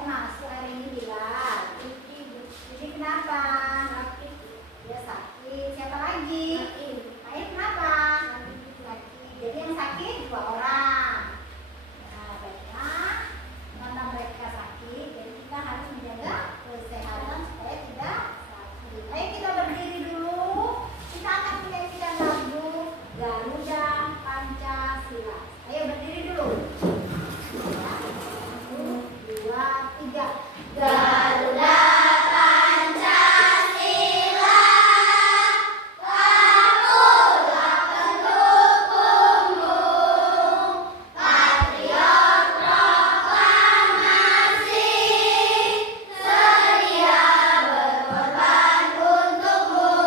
baru masuk hari ini bilang. Ini kenapa? Sakit. Dia sakit. Siapa lagi? Ain kenapa? Sakit. Jadi yang sakit 2 orang. Nah, baiklah. Karena mereka sakit, jadi kita harus menjaga kesehatan supaya tidak sakit. Ayo kita berdiri dulu. Kita akan menyanyikan lagu Garuda Pancasila. Ayo berdiri dulu. 1, 2, 3. Garuda Pancasila, kamulah pendukungmu, patriot proklamasi, sedia berkorban untukmu.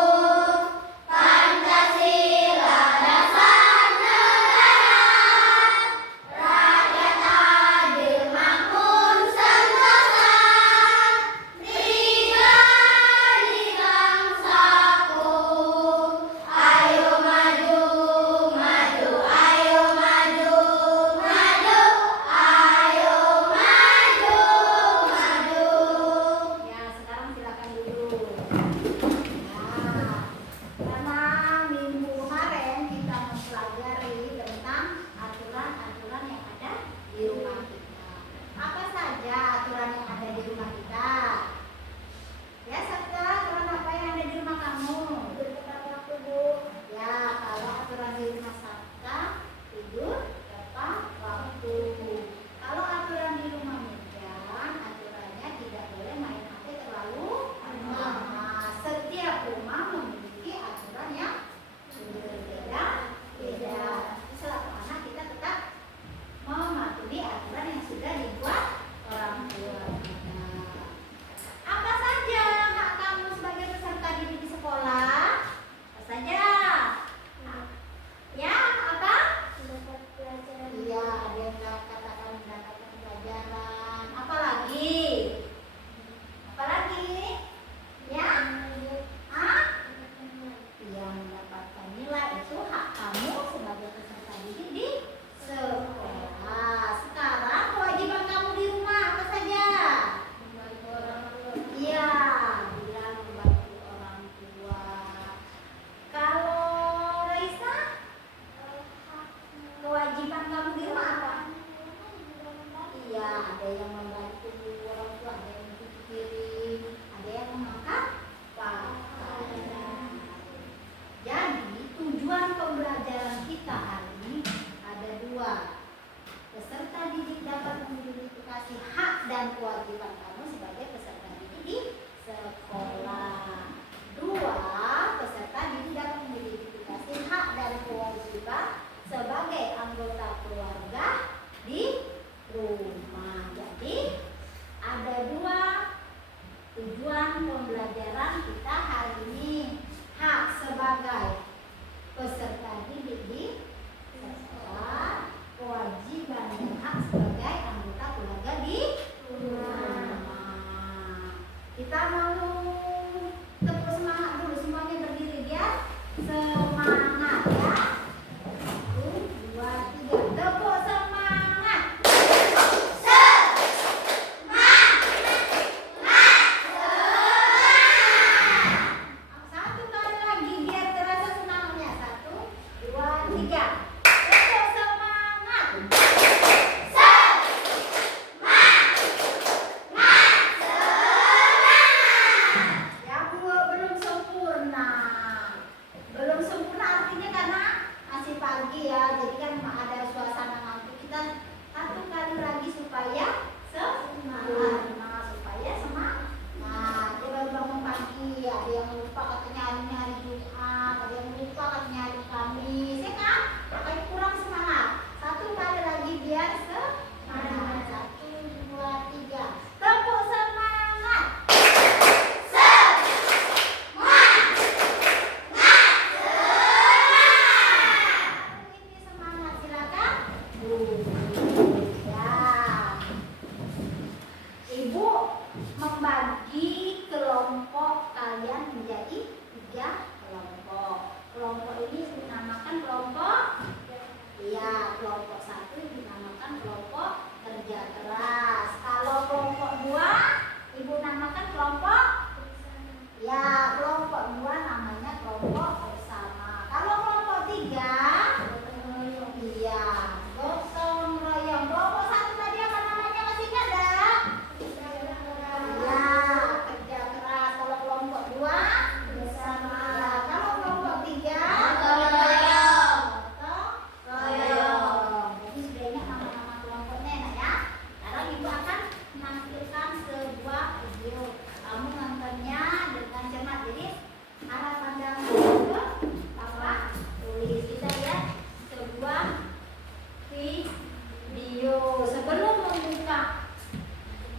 Pancasila dasar negara, rakyat adil makmur sentosa, pribadi bangsaku. Ayo maju, maju, ayo maju, maju, ayo maju, maju. Ya, sekarang silakan duduk. Nah, karena minggu kemarin kita mempelajari tentang aturan-aturan yang ada di rumah kita. Apa saja aturan yang ada di rumah kita? Ya, Sabta, aturan apa yang ada di rumah kamu? Ya, kalau aturan di rumah Sabta, tidur tepat waktu. Kalau aturan di rumah Megan, aturannya tidak boleh main HP terlalu lama. Setiap rumah memiliki aturan yang berbeda-beda. Selama anak kita tetap mematuhi aturan yang sudah dibuat orang tua kita. Apa saja hak kamu sebagai peserta didik di sekolah? Apa saja? Ya, apa? Iya, ada yang katakan mendapatkan pelajaran. Apa lagi? Apa lagi? Ya? Hah? Yang mendapatkan nilai itu hak kamu sebagai peserta didik di sekolah. Sekarang kewajiban kamu di rumah apa saja? Membantu orang tua. Iya, bilang membantu orang tua. Kalau Raisa, kewajiban kamu di rumah apa? Iya, ada yang membantu orang tua, ada yang mencuci piring, ada yang mengangkat pakaian. Jadi tujuan pembelajaran kita hari ini ada 2. Peserta didik dapat mengidentifikasi hak dan kewajiban kamu sebagai peserta didik di sekolah. 2. Peserta didik dapat mengidentifikasi hak dan kewajiban sebagai anggota keluarga di rumah. Jadi ada 2 tujuan pembelajaran kita hari ini. Hak sebagai peserta didik di sekolah, kewajiban dan hak sebagai anggota keluarga di rumah.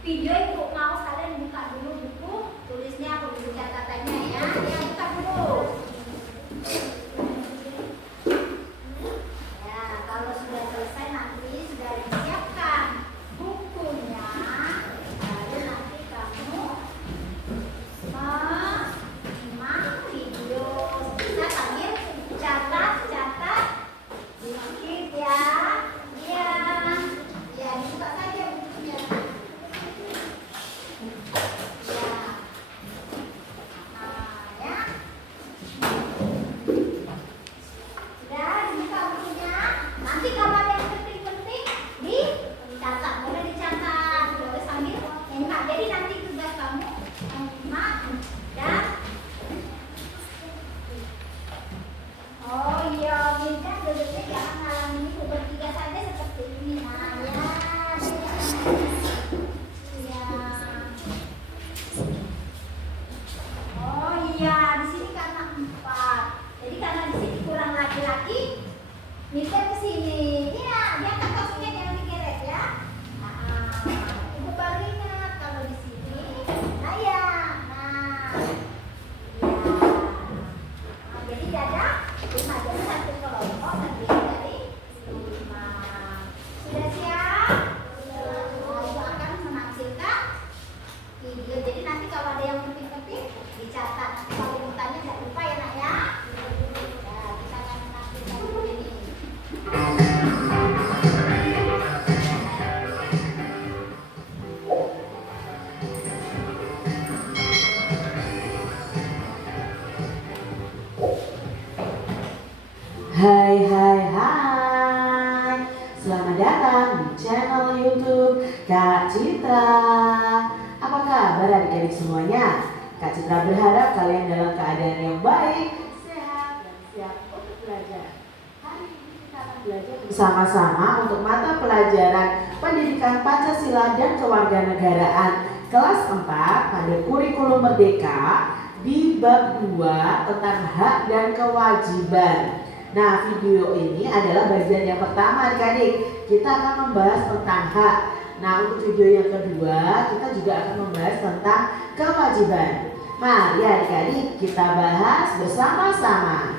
video Ibu mau kalian buka dulu buku tulisnya, buku catatannya ya. Ya, buka dulu. Ya, kalau sudah selesai nanti sudah disiapkan bukunya. Lalu nanti kamu menyimak video bisa sambil catat dikit ya. Iya. Ya, dibuka saja bukunya. Ya. Ya. Sudah dibuka bukunya. Nanti kalau ada yang penting-penting dicatat, boleh dicatat, boleh sambil menyimak. Jadi nanti tugas kamu menyimak dan oh iya, minta duduknya jangan ngalamin itu bertiga saja seperti ini. Nah, ya, ya. Oh iya, di sini karena 4. Jadi karena di sini kurang laki-laki, minta ke sini. Ya, diangkat kakinya jangan digeret ya. Ibu baru ingat kalau di sini. Nah ya, nah. Ya. Jadi dada 5, jadi satu kelompok terdiri dari 5. Sudah siap? Ibu akan menampilkan video. Jadi nanti kalau ada yang penting-penting dicatat. Nanti kalau ibu tanya jangan lupa ya nak ya. Ya, kita akan menampilkan ini. Hai hai hai, selamat datang di channel YouTube Kak Citra. Apa kabar adik-adik semuanya? Kak Citra berharap kalian dalam keadaan yang baik, sehat, dan siap untuk belajar. Hari ini kita akan belajar bersama-sama untuk mata pelajaran Pendidikan Pancasila dan Kewarganegaraan kelas 4 pada kurikulum Merdeka di bab 2 tentang hak dan kewajiban. Nah, video ini adalah bagian yang pertama adik-adik. Kita akan membahas tentang hak. Nah, untuk video yang kedua, kita juga akan membahas tentang kewajiban. Mari adik-adik kita bahas bersama-sama.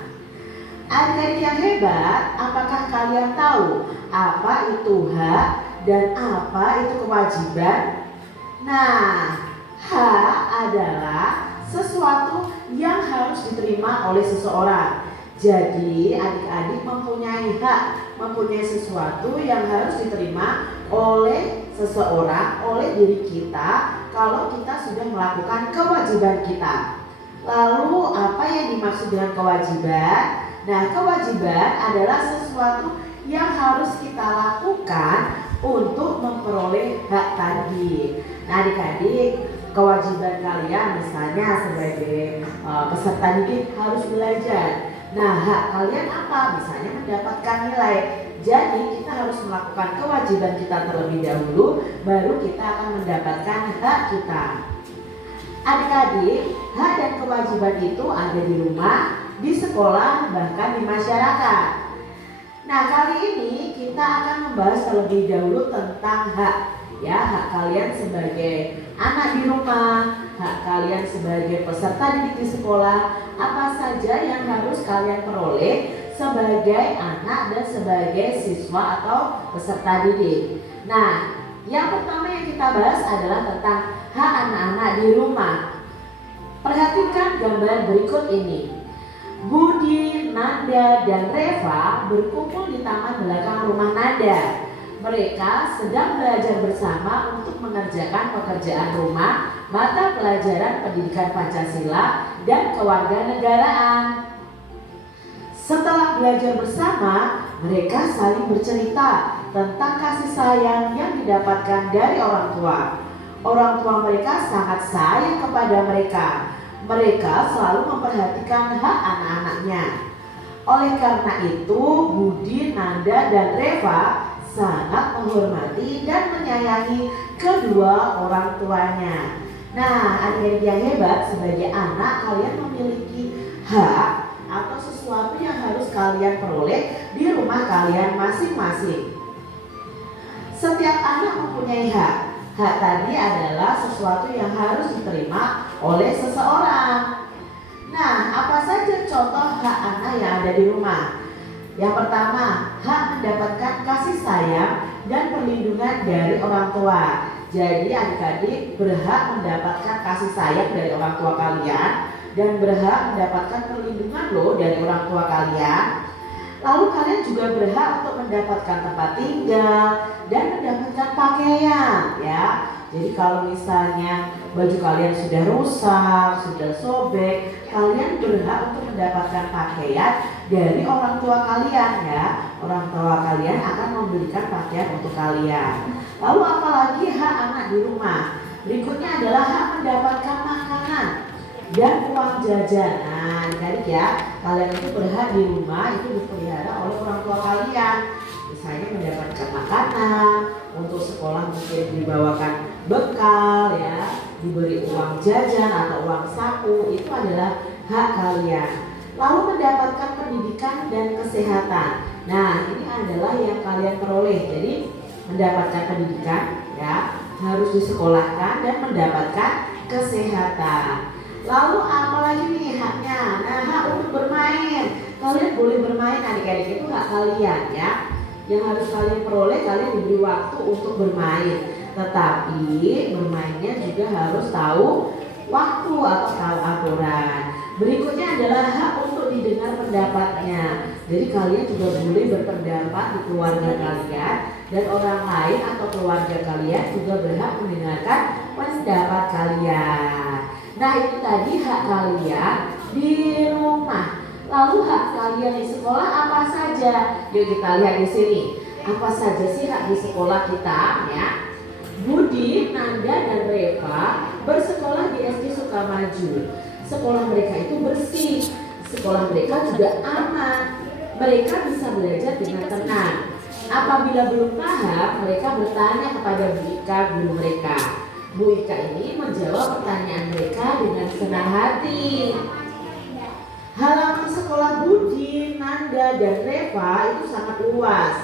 Adik-adik yang hebat, apakah kalian tahu apa itu hak dan apa itu kewajiban? Nah, hak adalah sesuatu yang harus diterima oleh seseorang. Jadi adik-adik mempunyai hak, mempunyai sesuatu yang harus diterima oleh seseorang, oleh diri kita kalau kita sudah melakukan kewajiban kita. Lalu apa yang dimaksud dengan kewajiban? Nah, kewajiban adalah sesuatu yang harus kita lakukan untuk memperoleh hak tadi. Nah adik-adik, kewajiban kalian misalnya sebagai peserta didik harus belajar. Nah, hak kalian apa? Misalnya mendapatkan nilai. Jadi kita harus melakukan kewajiban kita terlebih dahulu, baru kita akan mendapatkan hak kita. Adik-adik, hak dan kewajiban itu ada di rumah, di sekolah, bahkan di masyarakat. Nah, kali ini kita akan membahas terlebih dahulu tentang hak. Ya, hak kalian sebagai anak di rumah, hak kalian sebagai peserta didik di sekolah, apa saja yang harus kalian peroleh sebagai anak dan sebagai siswa atau peserta didik. Nah, yang pertama yang kita bahas adalah tentang hak anak-anak di rumah. Perhatikan gambar berikut ini. Budi, Nanda, dan Reva berkumpul di taman belakang rumah Nanda. Mereka sedang belajar bersama untuk mengerjakan pekerjaan rumah, mata pelajaran pendidikan Pancasila dan kewarganegaraan. Setelah belajar bersama, mereka saling bercerita tentang kasih sayang yang didapatkan dari orang tua. Orang tua mereka sangat sayang kepada mereka. Mereka selalu memperhatikan hak anak-anaknya. Oleh karena itu, Budi, Nanda, dan Reva sangat menghormati dan menyayangi kedua orang tuanya. Nah, adik-adik yang hebat, sebagai anak kalian memiliki hak atau sesuatu yang harus kalian peroleh di rumah kalian masing-masing. Setiap anak mempunyai hak. Hak tadi adalah sesuatu yang harus diterima oleh seseorang. Nah, apa saja contoh hak anak yang ada di rumah? Yang pertama, hak mendapatkan kasih sayang dan perlindungan dari orang tua. Jadi adik-adik berhak mendapatkan kasih sayang dari orang tua kalian dan berhak mendapatkan perlindungan loh dari orang tua kalian. Lalu kalian juga berhak untuk mendapatkan tempat tinggal dan mendapatkan pakaian ya. Jadi kalau misalnya baju kalian sudah rusak, sudah sobek, kalian berhak untuk mendapatkan pakaian dari orang tua kalian ya. Orang tua kalian akan membelikan pakaian untuk kalian. Lalu apalagi hak anak di rumah? Berikutnya adalah hak mendapatkan makanan dan uang jajan. Nah, adik-adik ya, kalian itu berhak di rumah itu dipelihara oleh orang tua kalian. Misalnya mendapatkan makanan, untuk sekolah mungkin dibawakan bekal ya, diberi uang jajan atau uang saku, itu adalah hak kalian. Lalu mendapatkan pendidikan dan kesehatan. Nah, ini adalah yang kalian peroleh. Jadi mendapatkan pendidikan ya, harus disekolahkan dan mendapatkan kesehatan. Lalu apa lagi nih haknya? Nah, hak untuk bermain. Kalian boleh bermain, adik-adik, itu hak kalian ya. Yang harus kalian peroleh, kalian diberi waktu untuk bermain. Tetapi bermainnya juga harus tahu waktu atau tahu aturan. Berikutnya adalah hak untuk didengar pendapatnya. Jadi kalian juga boleh berpendapat di keluarga kalian dan orang lain atau keluarga kalian juga berhak mendengarkan pendapat kalian. Nah, itu tadi hak kalian di rumah. Lalu hak kalian di sekolah apa saja? Yuk kita lihat di sini. Apa saja sih hak di sekolah kita ya? Budi, Nanda, dan Reva bersekolah di SD Sukamaju. Sekolah mereka itu bersih. Sekolah mereka juga aman. Mereka bisa belajar dengan tenang. Apabila belum paham, mereka bertanya kepada Bu Ika, guru mereka. Bu Ika ini menjawab pertanyaan mereka dengan senang hati. Halaman sekolah Budi, Nanda, dan Reva itu sangat luas.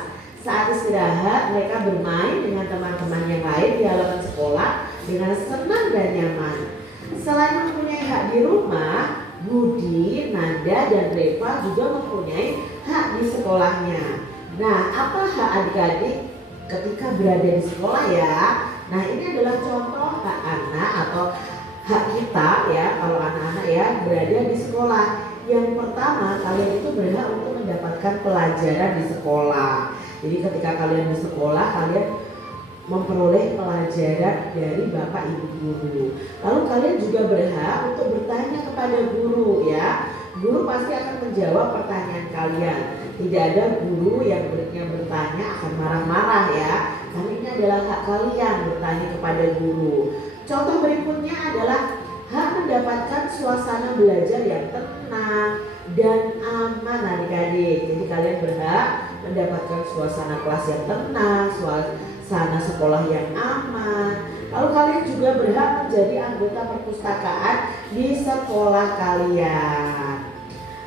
Saat istirahat, mereka bermain dengan teman-teman yang lain di halaman sekolah dengan senang dan nyaman. Selain mempunyai hak di rumah, Budi, Nanda, dan Reva juga mempunyai hak di sekolahnya. Nah, apa hak adik-adik ketika berada di sekolah ya? Nah, ini adalah contoh hak anak atau hak kita ya, kalau anak-anak ya berada di sekolah. Yang pertama, kalian itu berhak untuk mendapatkan pelajaran di sekolah. Jadi ketika kalian di sekolah, kalian memperoleh pelajaran dari Bapak Ibu guru. Lalu kalian juga berhak untuk bertanya kepada guru ya. Guru pasti akan menjawab pertanyaan kalian. Tidak ada guru yang bertanya akan marah-marah ya. Karena ini adalah hak kalian bertanya kepada guru. Contoh berikutnya adalah hak mendapatkan suasana belajar yang tenang dan aman adik-adik. Jadi kalian berhak mendapatkan suasana kelas yang tenang, suasana sekolah yang aman. Lalu kalian juga berhak menjadi anggota perpustakaan di sekolah kalian.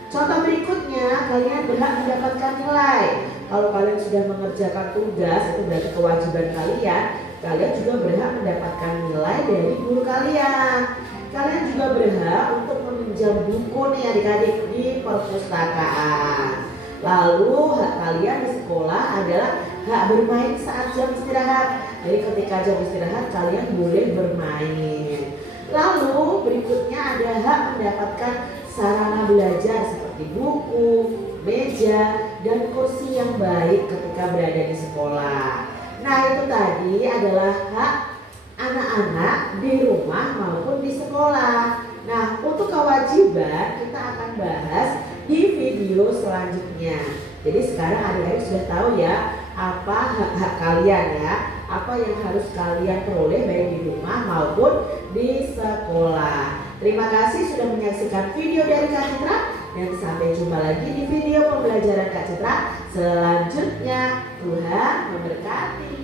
Contoh berikutnya, kalian berhak mendapatkan nilai. Kalau kalian sudah mengerjakan tugas, itu berarti kewajiban kalian. Kalian juga berhak mendapatkan nilai dari guru kalian. Kalian juga berhak untuk meminjam buku nih adik-adik di perpustakaan. Lalu hak kalian di sekolah adalah hak bermain saat jam istirahat. Jadi ketika jam istirahat kalian boleh bermain. Lalu berikutnya ada hak mendapatkan sarana belajar seperti buku, meja, dan kursi yang baik ketika berada di sekolah. Nah, itu tadi adalah hak anak-anak di rumah maupun di sekolah. Nah, untuk kewajiban kita akan bahas di video selanjutnya. Jadi sekarang adik-adik sudah tahu ya apa hak-hak kalian ya, apa yang harus kalian peroleh baik di rumah maupun di sekolah. Terima kasih sudah menyaksikan video dari Kak Citra dan sampai jumpa lagi di video pembelajaran Kak Citra selanjutnya. Tuhan memberkati.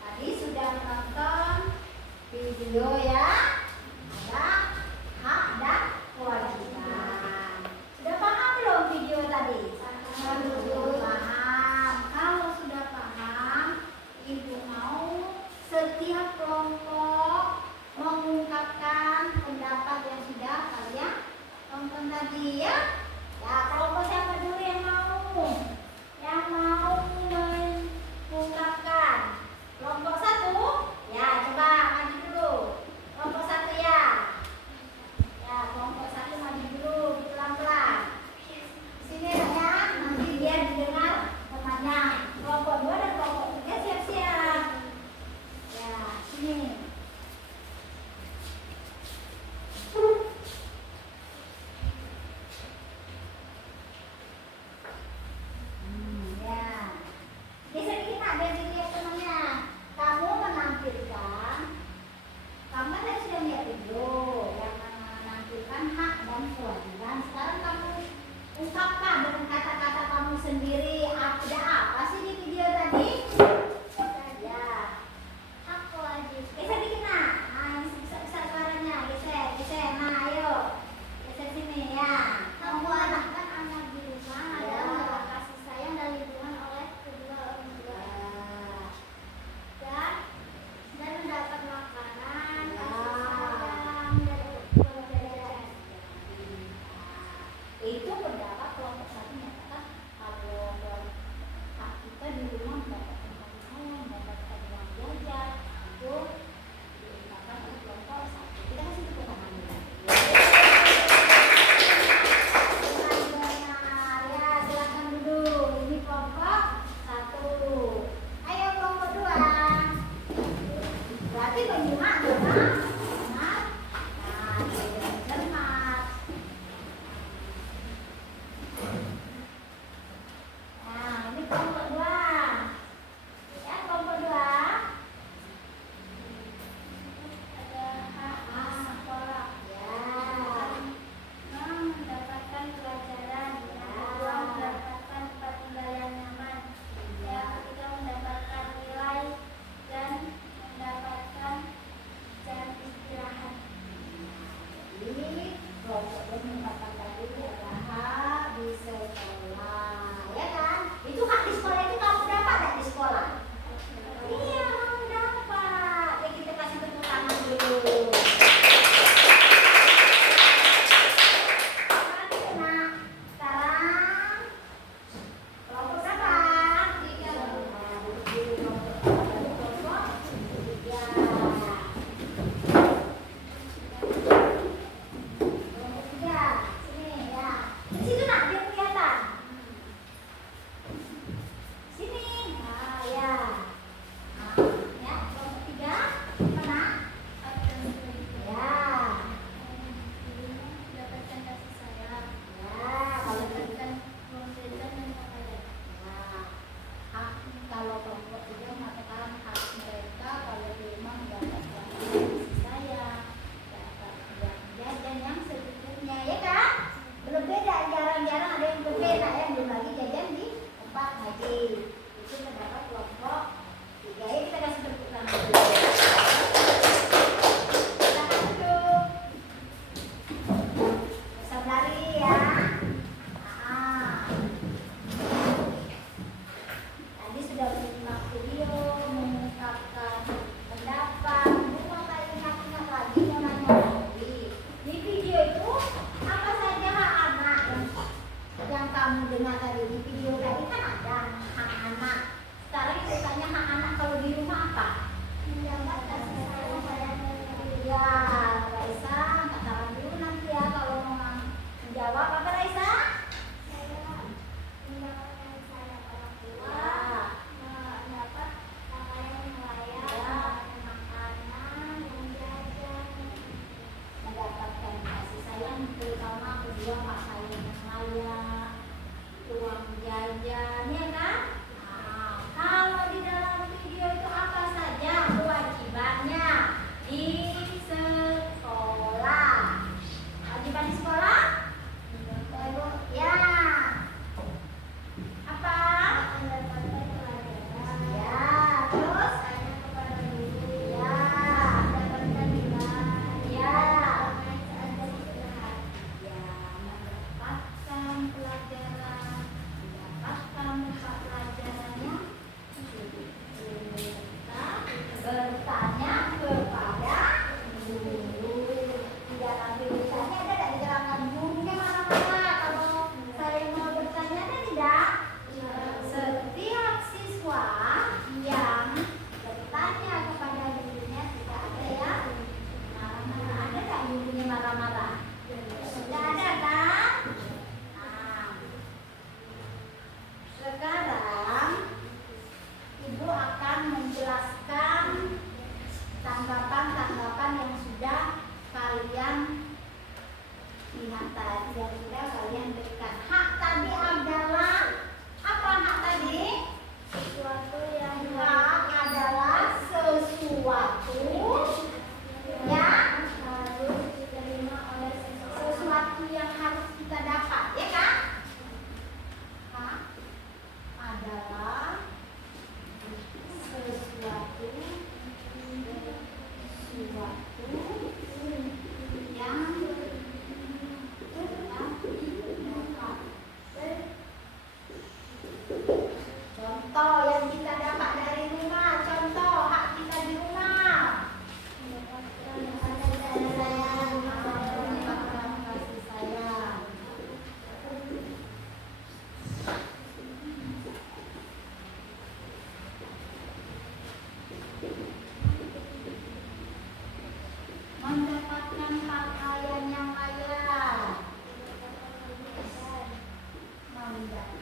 Tadi sudah menonton video ya, ada hak dan kewajiban. Sudah paham belum video tadi?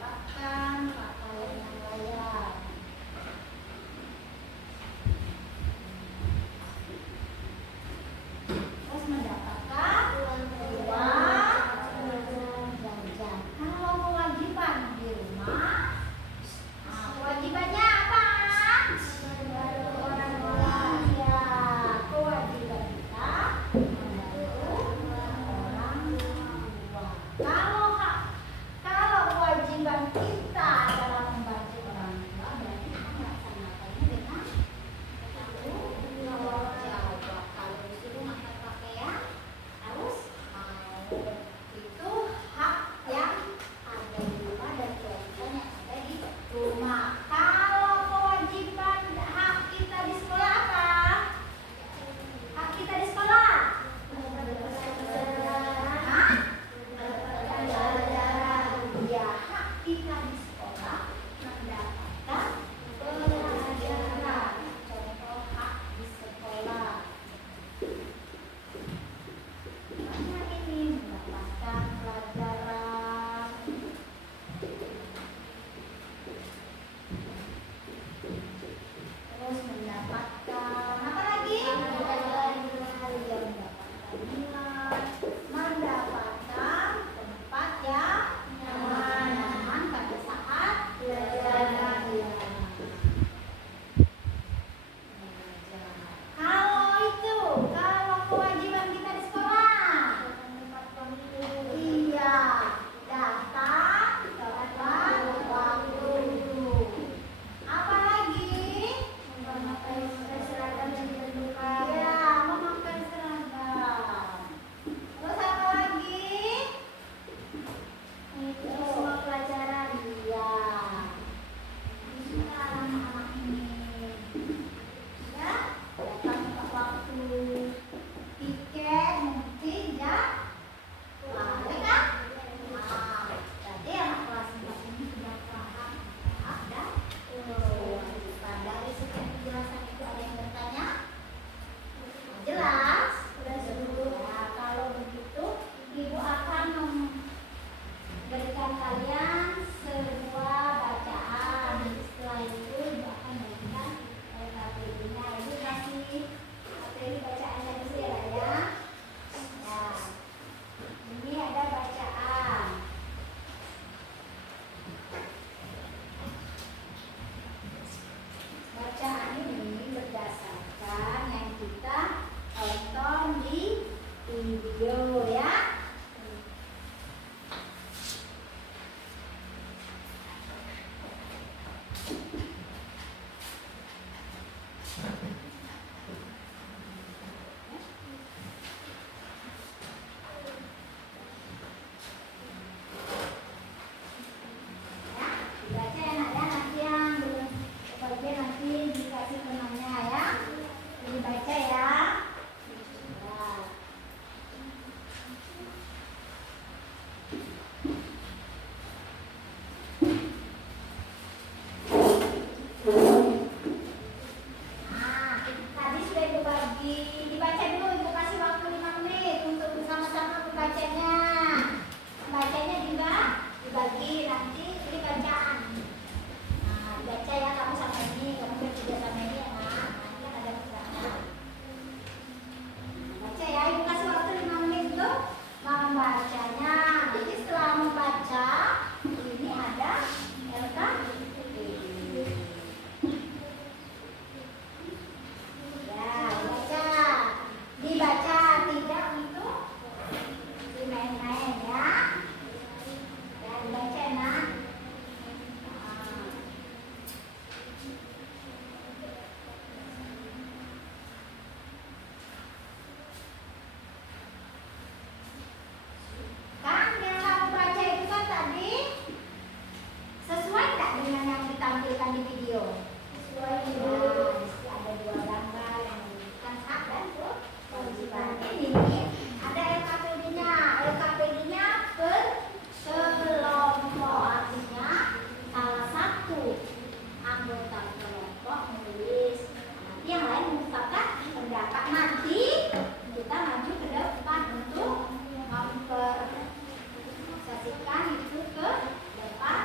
mendapatkan pakaian yang layak. Terus mendapatkan uang jajan. Kalau kewajiban di rumah, kewajibannya apa? Orang tua. Ya, kewajiban kita membantu orang tua. Kalau kewajiban kita adalah membantu orang tua, berarti kita melaksanakannya dengan tanggung jawab. Kalau disuruh angkat pakaian, harus mau. Itu hak yang ada di rumah dan kewajiban yang ada di rumah. Kalau kewajiban hak kita di sekolah apa? Hak kita di sekolah? Hah? Ya, hak kita di sekolah mendapatkan pelajaran. Contoh hak di sekolah. Hanya ini mendapatkan pelajaran. Terus mendapatkan apa lagi? Mendapatkan nilai, mendapatkan tempat yang nyaman pada saat belajar. Kalau kewajiban kita di sekolah, iya, datang tepat waktu. Apa lagi? Memakai seragam yang ditentukan. Ya, memakai seragam. Terus apa lagi? Mengikuti semua pelajaran. Iya. Bisa anak-anak ini. Ya, datang tepat waktu. Tiket mungkin ya. Wah, ya kan? Nah, jadi anak kelas 4 ini sudah paham. Ada. Dari sekian penjelasan itu ada yang bertanya? Jelas? Nah, kalau begitu Ibu akan memberikan kalian sebuah bacaan. Setelah itu Ibu akan memberikan LKPD-nya. Ibu kasih materi bacaannya dulu ya. Nah, ini ada bacaan. Bacaan ini berdasarkan yang kita tonton di video ya. Dibaca ya nak ya, nanti yang belum kebagian nanti dikasih temannya ya. Dibaca ya. Nah. Nah, tadi sudah dibagi, dibaca dulu, Ibu kasih waktu 5 menit untuk bersama-sama membacanya. Bacanya juga dibagi, nanti ini bacaan. Nah, dibaca ya, kamu sama ini, kamu bertiga sama ini ya nak. Nanti kan ada misalnya. Baca ya, Ibu kasih waktu 5 menit untuk membacanya. Jadi setelah membaca, ini ada LKPD. Ya, dibaca tidak untuk dimain-main ya. Ya, dibaca nak. Kan yang kamu baca itu kan tadi sesuai tak dengan yang ditampilkan di video? Sesuai. Nah, ada 2 gambar yang menunjukkan hak dan kewajiban. Ini ada LKPD-nya. LKPD-nya per kelompok, artinya salah satu anggota kelompok menulis, nanti yang lain mengungkapkan pendapat. Nanti kita maju ke depan untuk mempersesikan itu ke depan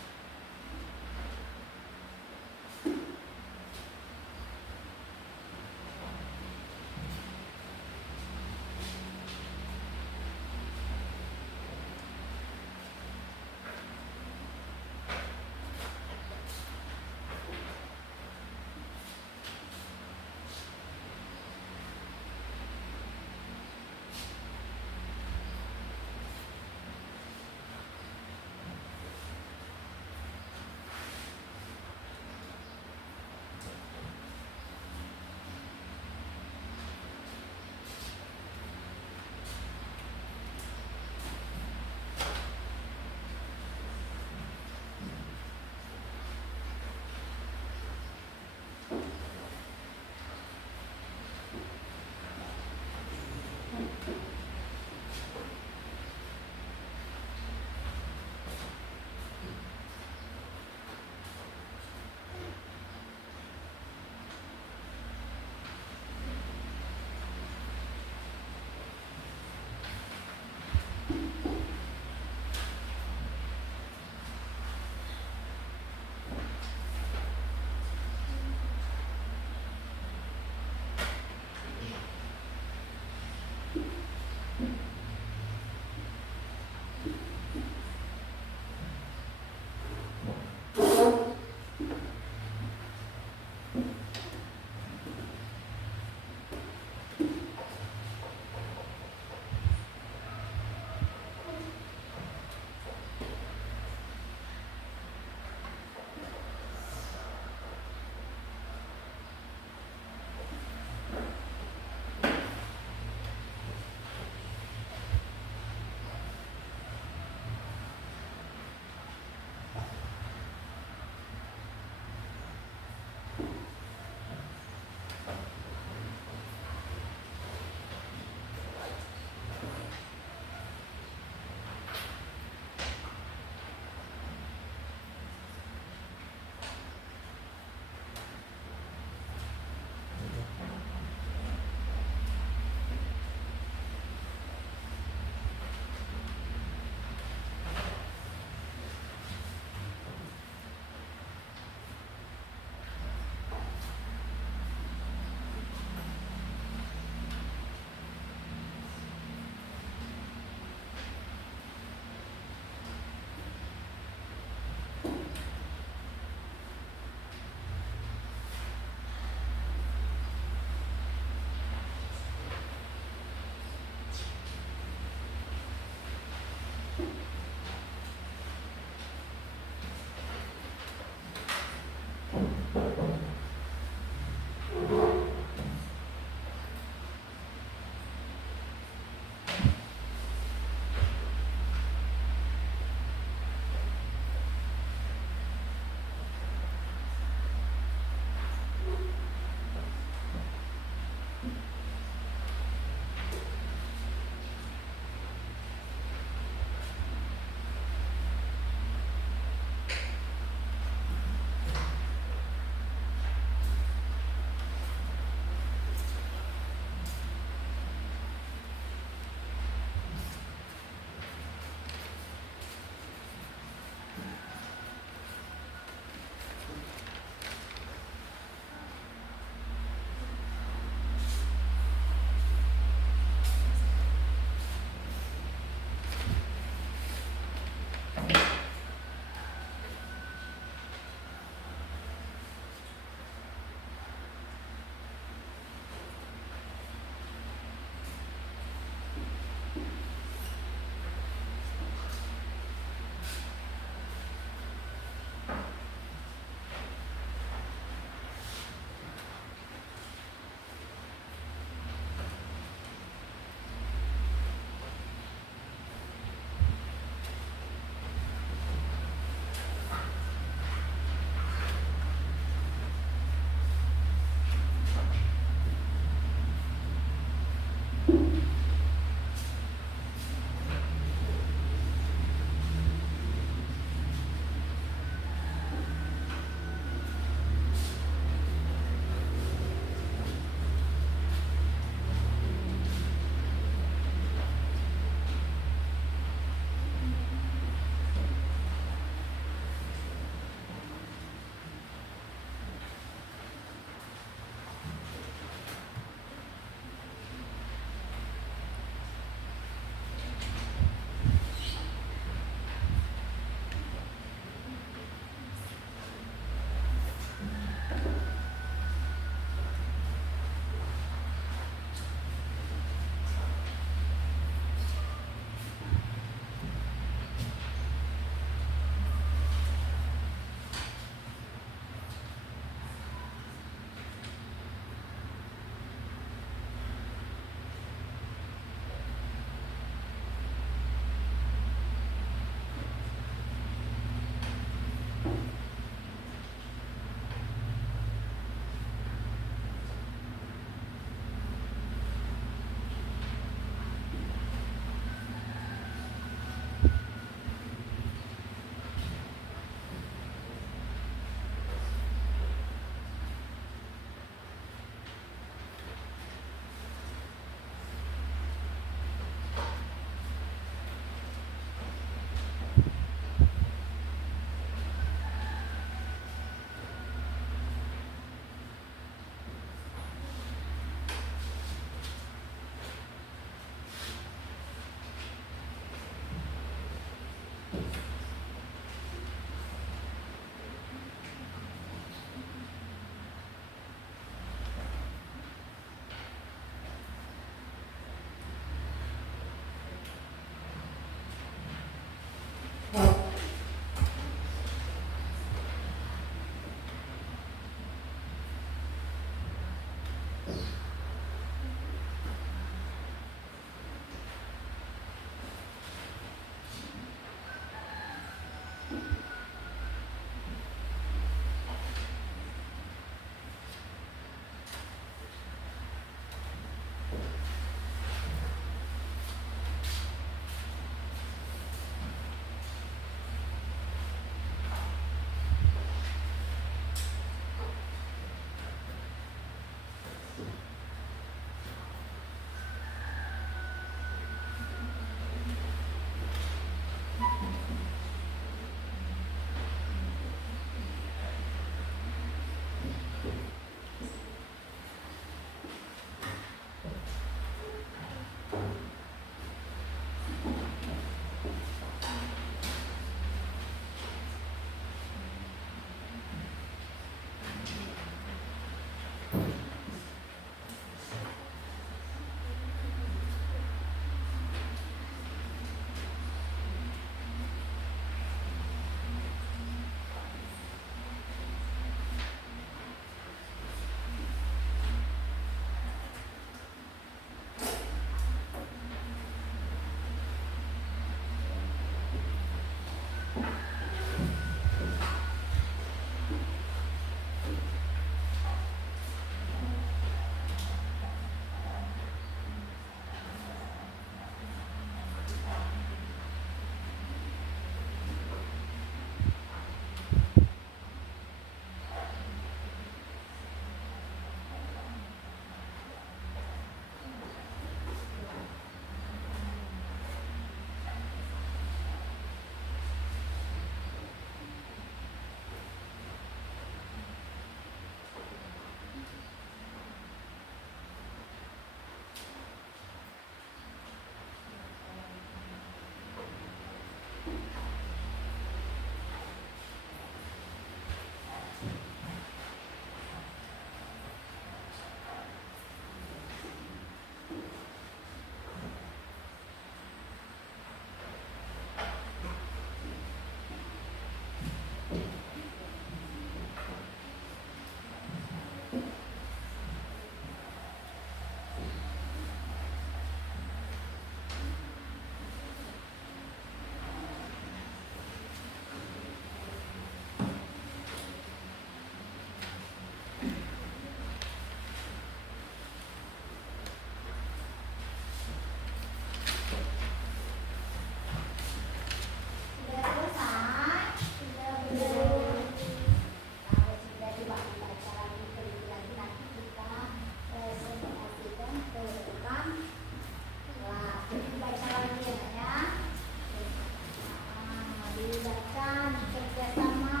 Libatkan kerjasama.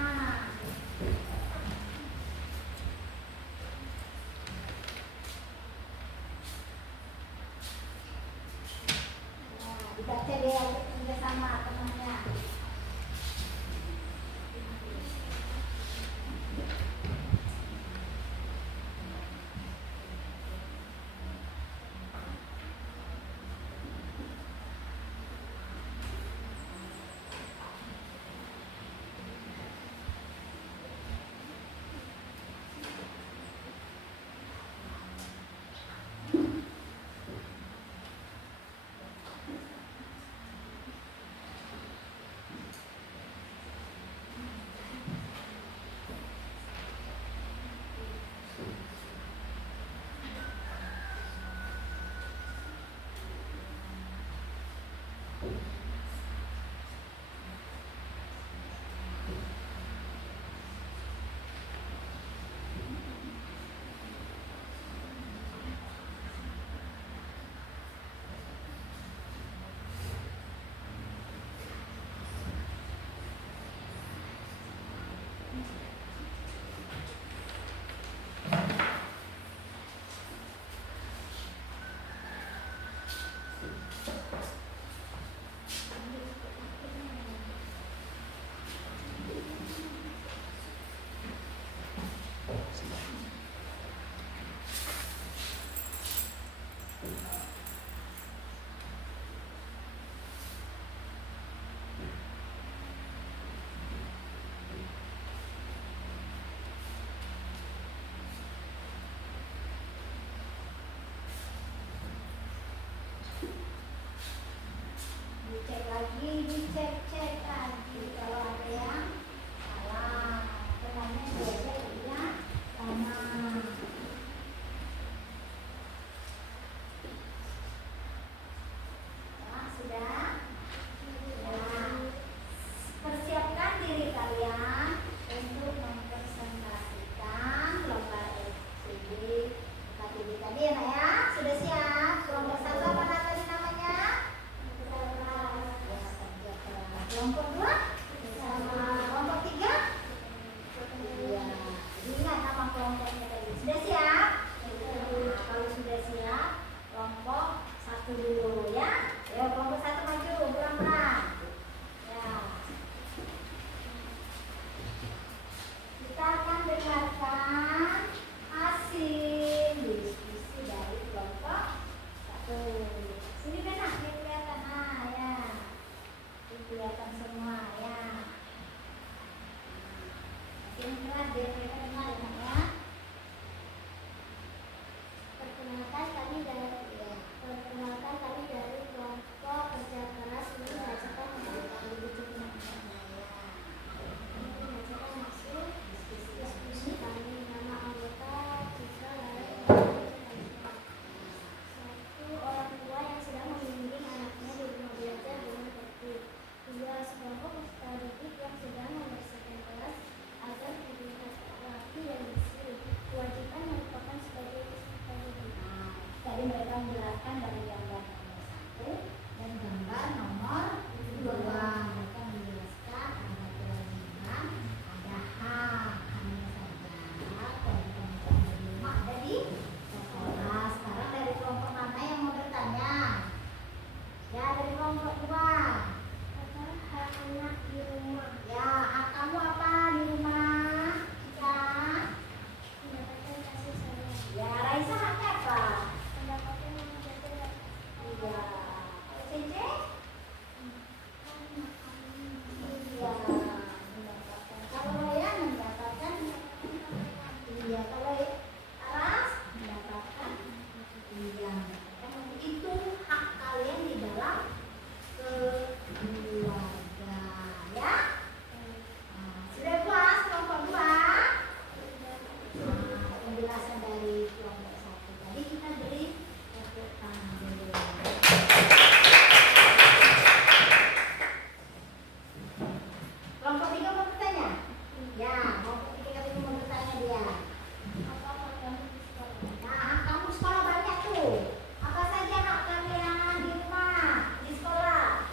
Dibaca deh kerjasama temannya. Dicek lagi, dicek lagi kalau ada yang salah. Temannya belajar ya sama. Nah, sudah. Nah, persiapkan diri kalian untuk mempresentasikan lomba FCD tadi ya. Sudah siap? Kelompok satu apa tadi namanya? Kelompok 2 sama kelompok 3. Iya, ingat nama kelompoknya tadi. Sudah siap? Nah, kalau sudah siap, kelompok 1 dulu ya. Ayo kelompok 1 maju, pelan-pelan. Ya. Kita akan dengarkan hasil diskusi dari kelompok 1. Sini benar, kelihatan. Nah, ya. Kelihatan semua ya. Ini kelas biar mereka dengar ya. Perkenalkan kami dari kelompok kerja keras ini membacakan maksud diskusi kami. Nama anggota Citra satu orang tua yang sedang membimbing anaknya di rumah belajar dengan tertib. 2. Sekelompok peserta didik yang sedang membersihkan kelas agar terlihat rapi dan bersih. Kewajiban merupakan sebagai peserta didik. Nah, tadi mereka menjelaskan dari gambar nomor 1 dan gambar nomor 2. Mereka menjelaskan ada kewajiban, ada hak. Hanya saja kewajiban di rumah ada di sekolah. Sekarang dari kelompok mana yang mau bertanya? Ya, dari kelompok 2. Hak anak di rumah. Ya, hak kamu apa di rumah? Ya, mendapatkan kasih sayang. Ya, Raisa haknya apa? Mendapatkan mengajar. Iya. Cece? Iya, mendapatkan. Kalau Raya mendapatkan. Iya, kalau Aras mendapatkan. Iya, itu hak kalian di dalam keluarga ya. Sudah puas kelompok 2? Penjelasan dari kelompok 1 tadi kita beri tepuk tangan dulu. Kelompok 3 mau bertanya? Ya, kelompok 3 katanya mau bertanya dia. Nah, hak kamu sekolah banyak tuh. Apa saja hak kalian di rumah, di sekolah?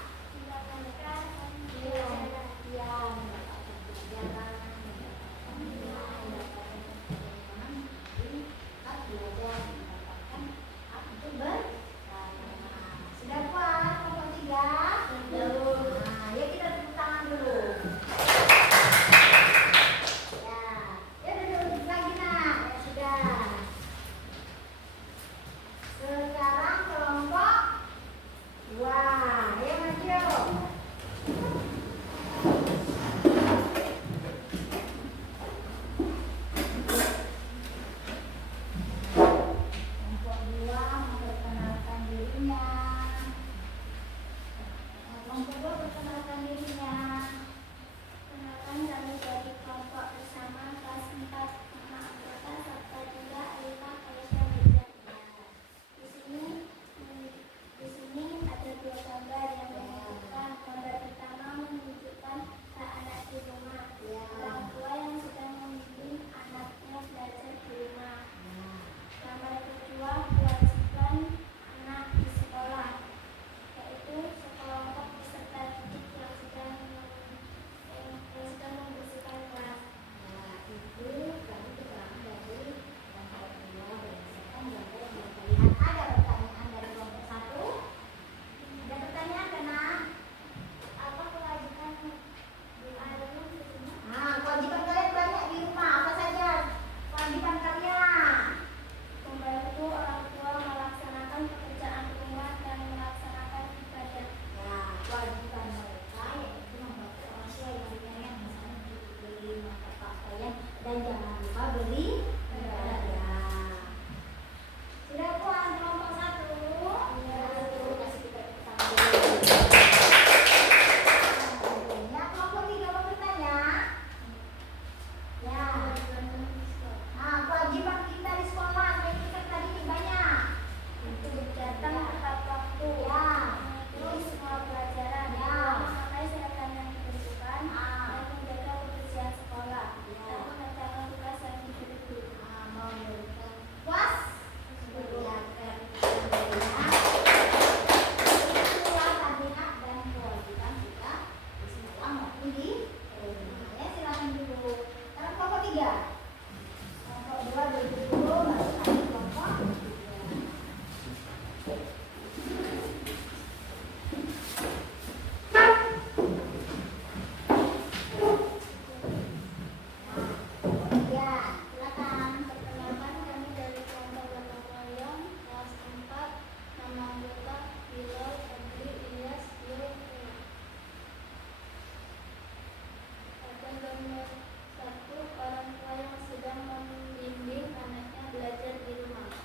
Satu, orang tua yang sedang membimbing anaknya belajar di rumah.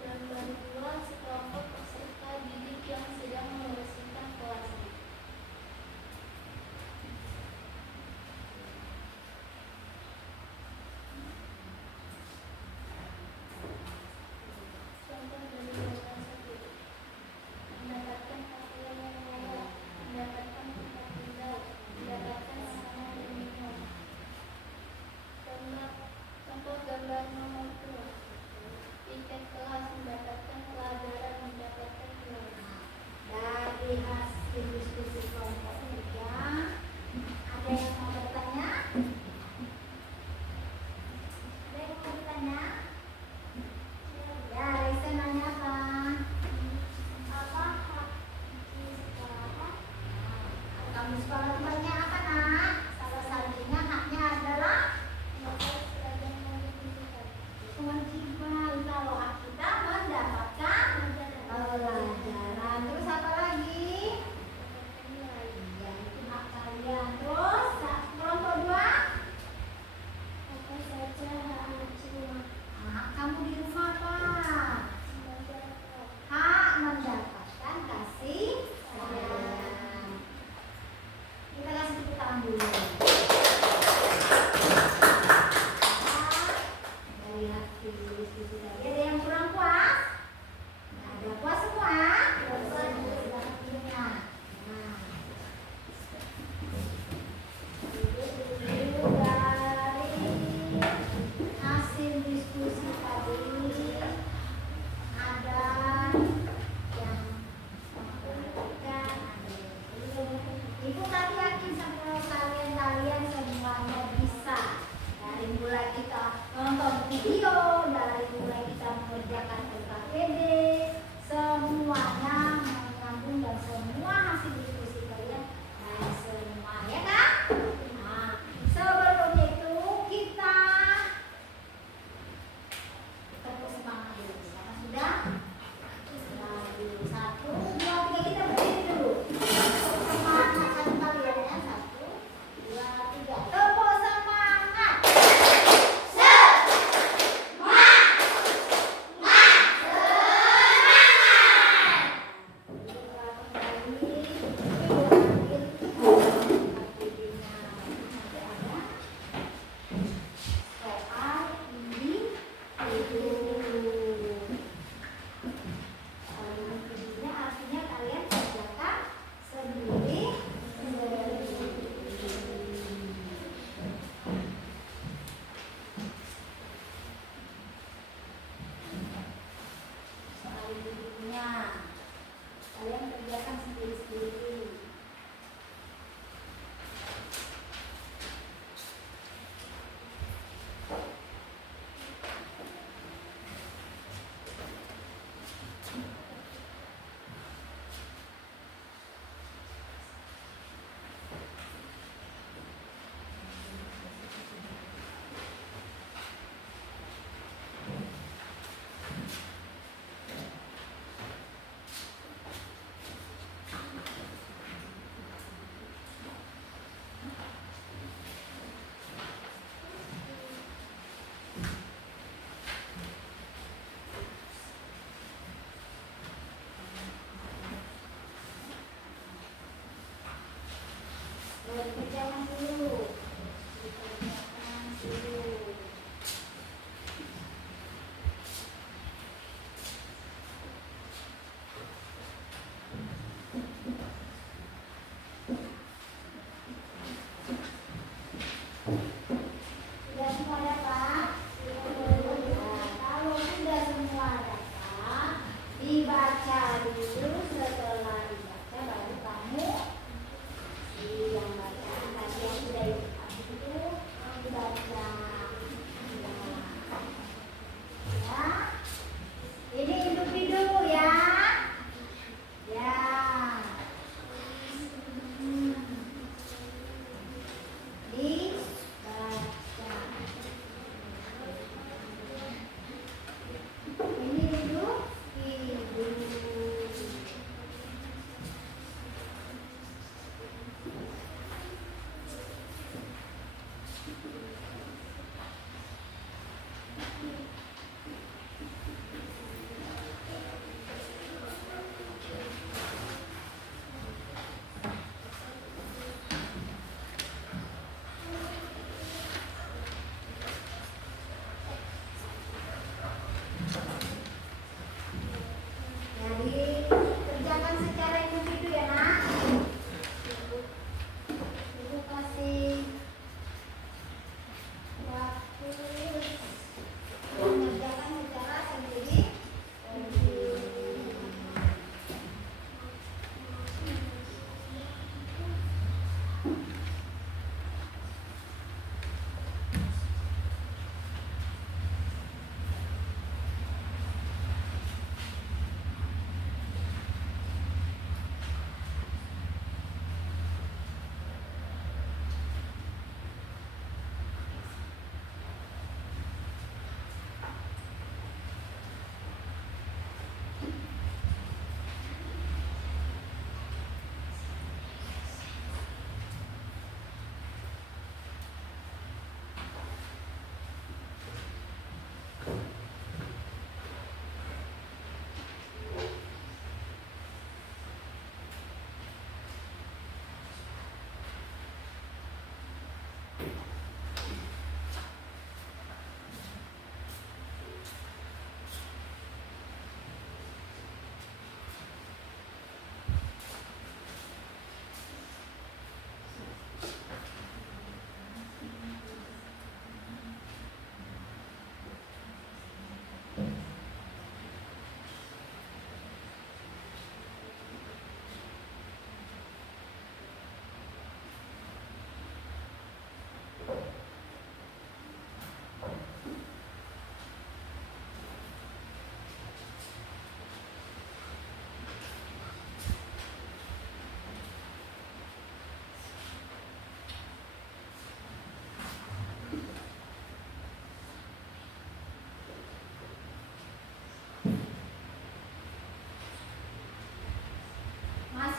Gambar dua, sekelompok peserta didik yang sedang membersihkan kelasnya. Contoh dari gambar satu. Mendapatkan pakaian yang layak, mendapatkan tempat tinggal, mendapatkan makanan dan minum. Contoh gambar nomor 2. Tiket kelas, mendapatkan pelajaran, mendapatkan uang. Dari hasil diskusi kelompok ya, ada yang mau bertanya? Ada yang mau bertanya? Ya, Raisa nanya apa? Apa hak di sekolah? Kamu sekolah tempatnya apa nak? Salah satunya haknya adalah Memakai seragam yang ditujukan. kewajiban. Kalau hak kita mendapatkan pelajaran. Terus apa lagi? Mendapatkan nilai. Ya, itu hak kalian. Terus kelompok 2? Apa saja hak anak di rumah? Hak kamu di rumah apa? Mendapatkan. Hak mendapatkan kasih sayang. Kita kasih tepuk tangan dulu. Dari hasil diskusi tadi ada yang kurang puas? Nah, ada puas semua? Silakan pilihnya. Nah, itu dari hasil diskusi tadi ada yang memperhatikan, ada yang belum. Ibu tadi yakin sama kalian semuanya bisa. Dari mulai kita nonton video, dari mulai kita mengerjakan LKPD, semuanya menyambung dan semua hasil diskusi kalian baik semua, ya kan? Nah, sebelumnya itu kita tepuk semangat dulu. Sekarang sudah? Lalu 1, 2, 3 kita berdiri dulu. Tepuk semangat satu kalian ya. 1, 2, 3. Tepuk semangat. Artinya kalian kerjakan sendiri. Soal individunya kalian kerjakan sendiri-sendiri. Dikerjakan dulu. Dikerjakan dulu. Sudah semua dapat? Kalau sudah semua dapat, dibaca dulu. Setelah dibaca baru kamu yang bacaan tadi yang sudah itu dibaca. Ya. Ini individu ya. Ya. Di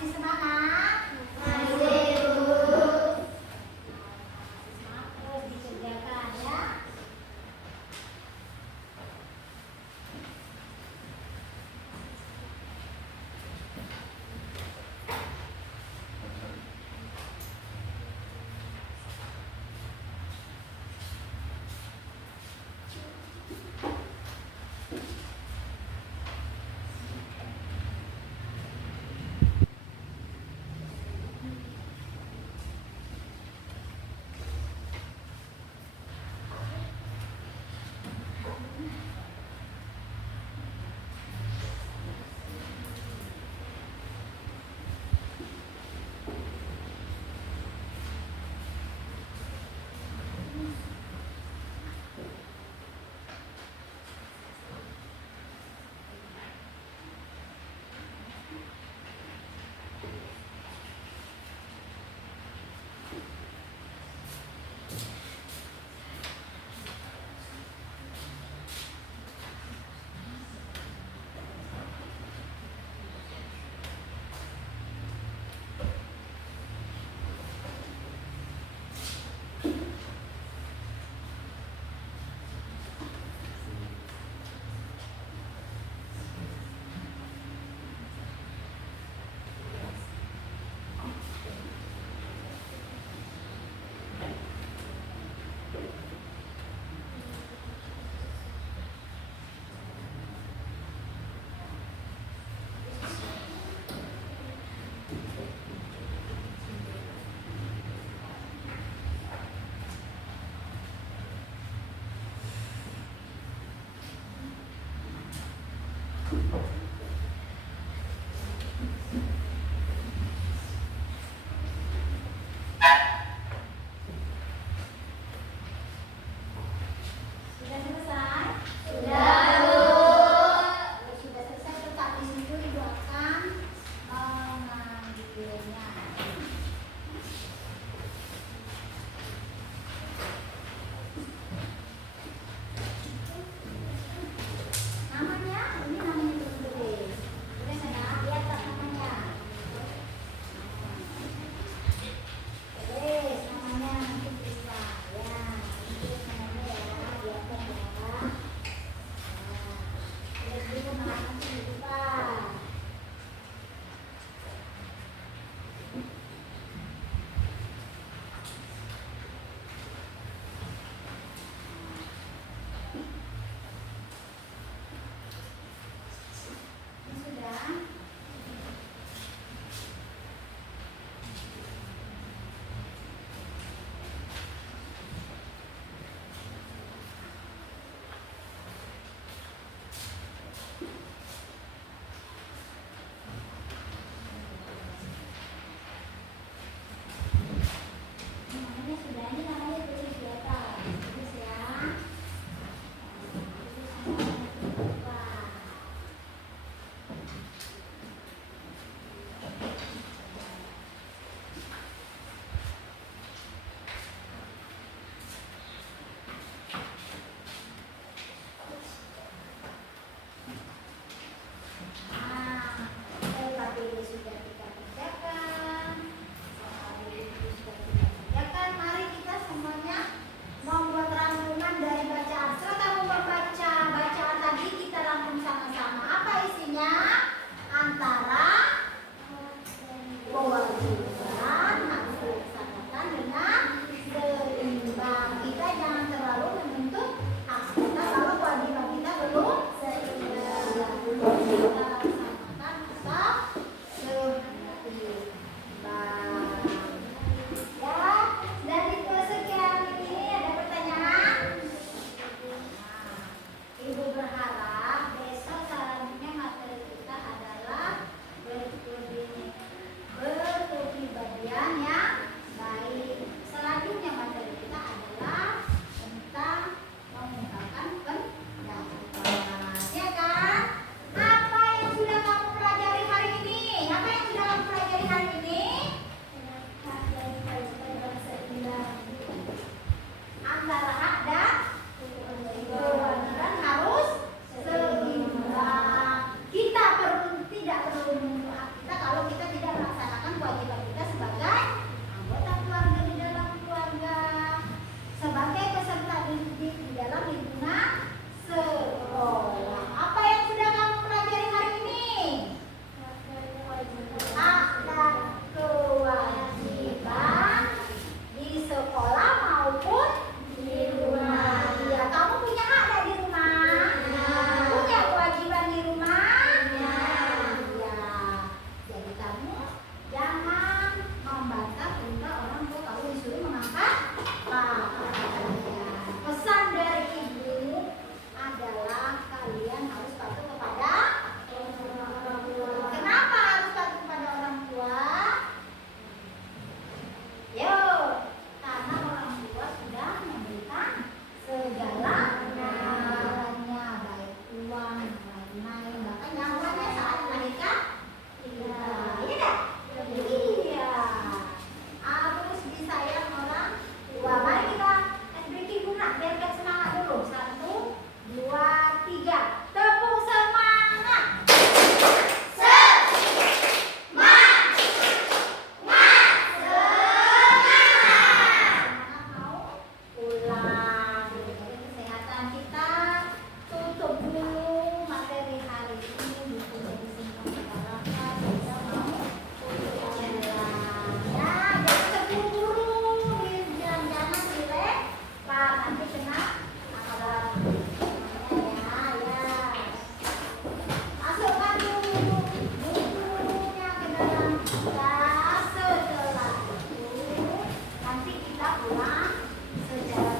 Masih semangat? Masih, Bu. Semangat terus dikerjakan ya. ulang secara